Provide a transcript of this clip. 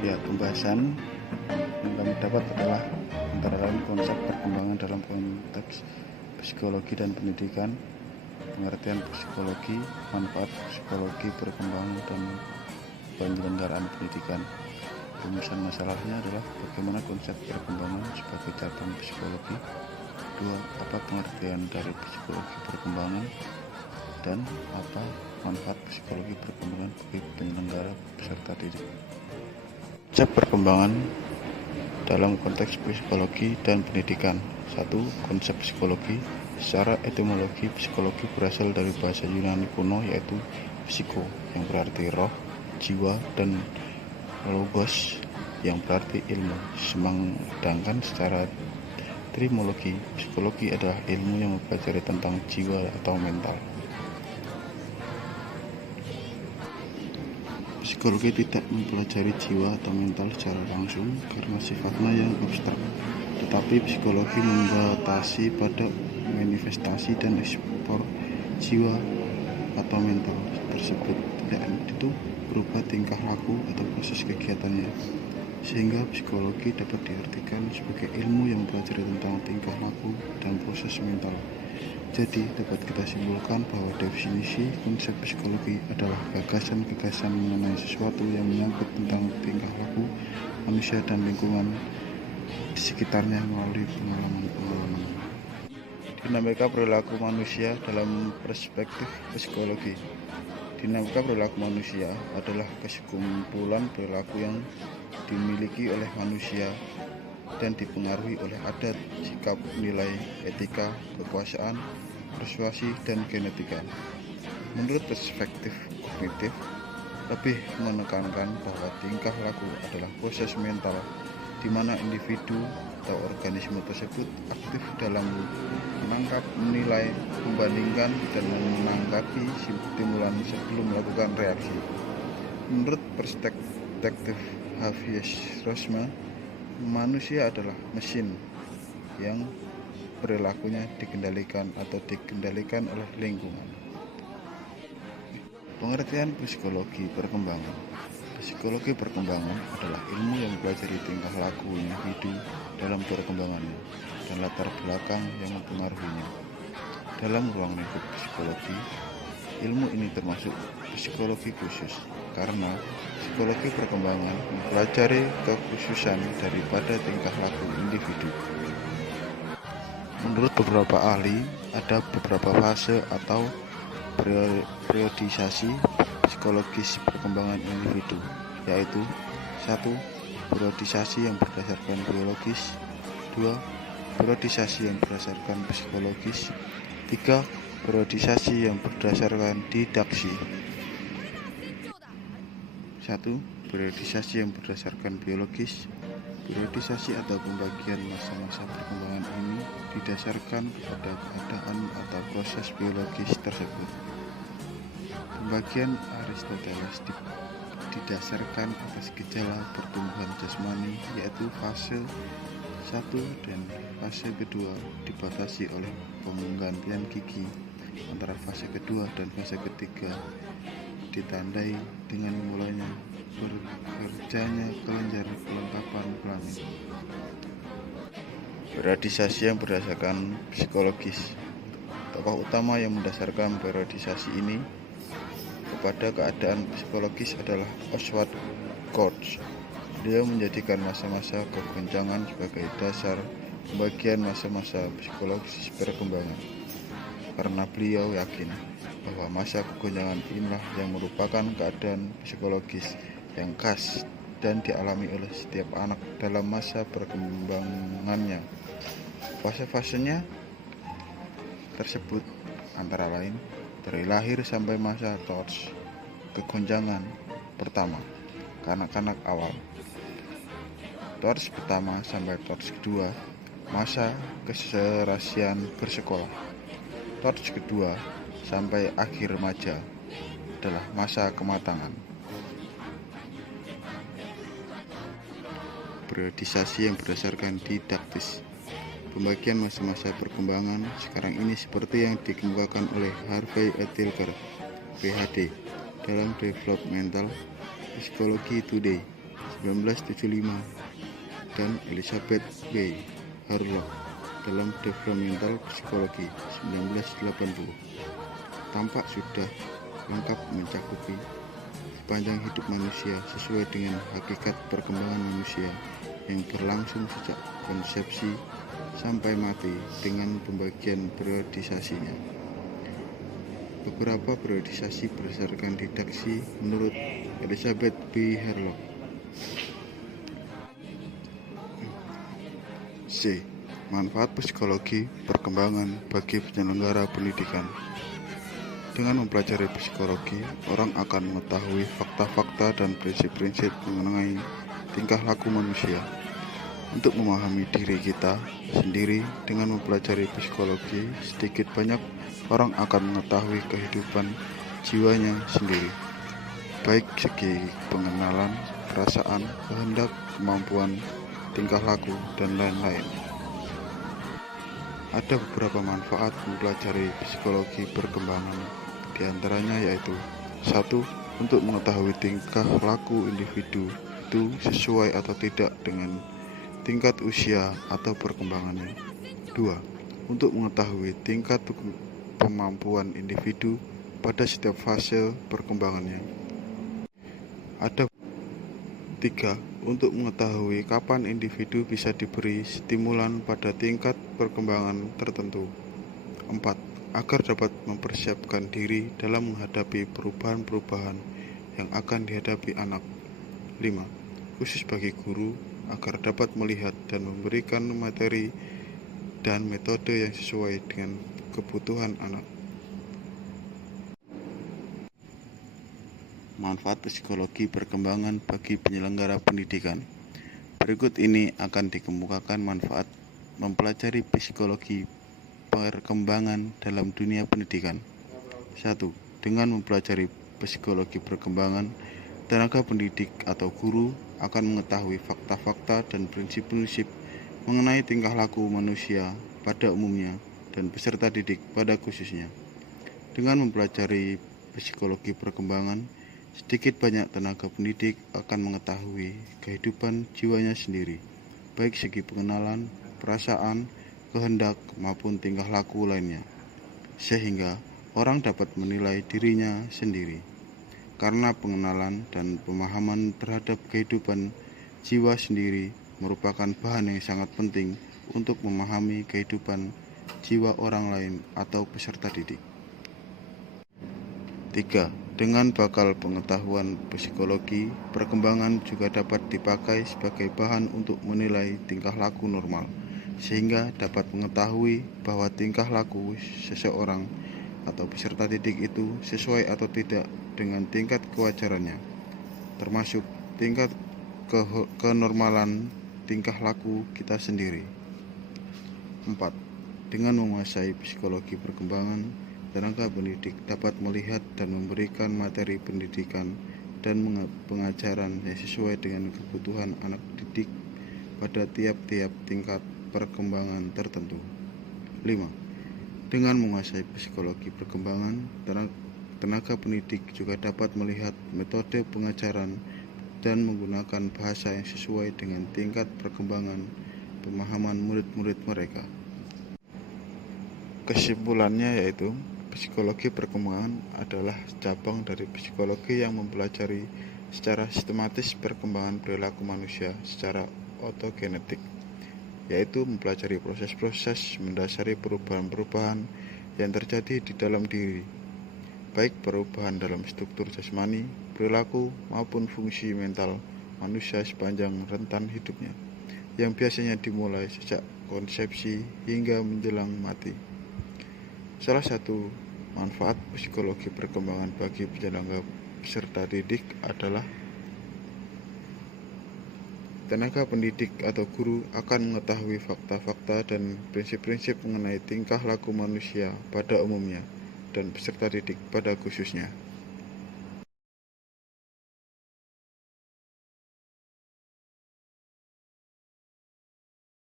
Ya, pembahasan yang kami dapat adalah antara lain konsep perkembangan dalam konteks psikologi dan pendidikan, pengertian psikologi, manfaat psikologi perkembangan dan penyelenggaraan pendidikan. Rumusan masalahnya adalah bagaimana konsep perkembangan sebagai cabang psikologi. 2. Apa pengertian dari psikologi perkembangan dan apa manfaat psikologi perkembangan bagi penyelenggara peserta didik. Konsep perkembangan dalam konteks psikologi dan pendidikan. 1. Konsep psikologi. Secara etimologi, psikologi berasal dari bahasa Yunani kuno yaitu psiko yang berarti roh, jiwa, dan logos yang berarti ilmu. Sedangkan secara etimologi, psikologi adalah ilmu yang mempelajari tentang jiwa atau mental. Psikologi tidak mempelajari jiwa atau mental secara langsung karena sifatnya yang abstrak, tetapi psikologi membatasi pada manifestasi dan ekspor jiwa atau mental tersebut, yaitu berupa tingkah laku atau proses kegiatannya. Sehingga psikologi dapat diartikan sebagai ilmu yang mempelajari tentang tingkah laku dan proses mental. Jadi dapat kita simpulkan bahwa definisi konsep psikologi adalah gagasan-gagasan mengenai sesuatu yang menyangkut tentang tingkah laku manusia dan lingkungan di sekitarnya melalui pengalaman-pengalaman. Dinamika perilaku manusia dalam perspektif psikologi. Dinamika perilaku manusia adalah kesekumpulan perilaku yang dimiliki oleh manusia dan dipengaruhi oleh adat, sikap, nilai, etika, kekuasaan, persuasi, dan genetika. Menurut perspektif kognitif, lebih menekankan bahwa tingkah laku adalah proses mental di mana individu atau organisme tersebut aktif dalam menangkap, menilai, membandingkan, dan menanggapi stimulan sebelum melakukan reaksi. Menurut perspektif Hafiz-Rosma, manusia adalah mesin yang perilakunya dikendalikan atau dikendalikan oleh lingkungan. Pengertian psikologi perkembangan. Psikologi perkembangan adalah ilmu yang mempelajari tingkah laku individu dalam perkembangannya dan latar belakang yang mempengaruhinya. Dalam ruang lingkup psikologi, ilmu ini termasuk psikologi khusus karena psikologi perkembangan mempelajari kekhususan daripada tingkah laku individu. Menurut beberapa ahli, ada beberapa fase atau periodisasi psikologis perkembangan individu, yaitu 1. Periodisasi yang berdasarkan biologis. 2. Periodisasi yang berdasarkan psikologis. 3. Periodisasi yang berdasarkan didaksi. 1. Periodisasi yang berdasarkan biologis. Periodisasi atau pembagian masa-masa perkembangan ini didasarkan pada keadaan atau proses biologis tersebut. Pembagian Aristoteles didasarkan atas gejala pertumbuhan jasmani, yaitu fase 1 dan fase kedua dibatasi oleh penggantian gigi antara fase kedua dan fase ketiga, ditandai dengan mulainya bekerjanya kelenjar kelengkapan kelamin. Periodisasi yang berdasarkan psikologis. Tokoh utama yang mendasarkan periodisasi ini kepada keadaan psikologis adalah Oswald Coates. Beliau menjadikan masa-masa kegoncangan sebagai dasar pembagian masa-masa psikologis perkembangan, karena beliau yakin bahwa masa kegoncangan inilah yang merupakan keadaan psikologis yang khas dan dialami oleh setiap anak dalam masa perkembangannya. Fase-fasenya tersebut antara lain dari lahir sampai masa torch, kegoncangan pertama, kanak-kanak awal, torch pertama sampai torch kedua, masa keserasian bersekolah, torch kedua sampai akhir remaja adalah masa kematangan. Periodisasi yang berdasarkan didaktis. Pembagian masa-masa perkembangan sekarang ini seperti yang dikemukakan oleh Harvey E. Tilker, PhD, dalam Developmental Psychology Today. 1975 dan Elizabeth B. Harlock dalam Developmental Psychology 1980. Tampak sudah lengkap mencakupi sepanjang hidup manusia sesuai dengan hakikat perkembangan manusia yang berlangsung sejak konsepsi sampai mati dengan pembagian periodisasinya. Beberapa periodisasi berdasarkan didaksi menurut Elizabeth B. Harlock. C. Manfaat psikologi perkembangan bagi penyelenggara pendidikan. Dengan mempelajari psikologi, orang akan mengetahui fakta-fakta dan prinsip-prinsip mengenai tingkah laku manusia. Untuk memahami diri kita sendiri dengan mempelajari psikologi, sedikit banyak orang akan mengetahui kehidupan jiwanya sendiri, baik segi pengenalan, perasaan, kehendak, kemampuan, tingkah laku, dan lain-lain. Ada beberapa manfaat mempelajari psikologi perkembangan, diantaranya yaitu 1. Untuk mengetahui tingkah laku individu itu sesuai atau tidak dengan tingkat usia atau perkembangannya. 2. Untuk mengetahui tingkat kemampuan individu pada setiap fase perkembangannya. Ada 3. Untuk mengetahui kapan individu bisa diberi stimulan pada tingkat perkembangan tertentu. 4. Agar dapat mempersiapkan diri dalam menghadapi perubahan-perubahan yang akan dihadapi anak. 5. Khusus bagi guru, agar dapat melihat dan memberikan materi dan metode yang sesuai dengan kebutuhan anak. Manfaat psikologi perkembangan bagi penyelenggara pendidikan. Berikut ini akan dikemukakan manfaat mempelajari psikologi perkembangan dalam dunia pendidikan. 1. Dengan mempelajari psikologi perkembangan, tenaga pendidik atau guru akan mengetahui fakta-fakta dan prinsip-prinsip mengenai tingkah laku manusia pada umumnya dan peserta didik pada khususnya. Dengan mempelajari psikologi perkembangan, sedikit banyak tenaga pendidik akan mengetahui kehidupan jiwanya sendiri, baik segi pengenalan, perasaan, kehendak, maupun tingkah laku lainnya, sehingga orang dapat menilai dirinya sendiri. Karena pengenalan dan pemahaman terhadap kehidupan jiwa sendiri merupakan bahan yang sangat penting untuk memahami kehidupan jiwa orang lain atau peserta didik. 3. Dengan bakal pengetahuan psikologi, perkembangan juga dapat dipakai sebagai bahan untuk menilai tingkah laku normal, sehingga dapat mengetahui bahwa tingkah laku seseorang atau peserta didik itu sesuai atau tidak dengan tingkat kewajarannya, termasuk tingkat kenormalan tingkah laku kita sendiri. 4. Dengan menguasai psikologi perkembangan, tenaga pendidik dapat melihat dan memberikan materi pendidikan dan pengajaran yang sesuai dengan kebutuhan anak didik pada tiap-tiap tingkat perkembangan tertentu. 5. Dengan menguasai psikologi perkembangan, tenaga pendidik juga dapat melihat metode pengajaran dan menggunakan bahasa yang sesuai dengan tingkat perkembangan pemahaman murid-murid mereka. Kesimpulannya yaitu, psikologi perkembangan adalah cabang dari psikologi yang mempelajari secara sistematis perkembangan perilaku manusia secara otogenetik, yaitu mempelajari proses-proses mendasari perubahan-perubahan yang terjadi di dalam diri, baik perubahan dalam struktur jasmani, perilaku, maupun fungsi mental manusia sepanjang rentan hidupnya, yang biasanya dimulai sejak konsepsi hingga menjelang mati. Salah satu manfaat psikologi perkembangan bagi penyelenggara peserta didik adalah tenaga pendidik atau guru akan mengetahui fakta-fakta dan prinsip-prinsip mengenai tingkah laku manusia pada umumnya dan peserta didik pada khususnya.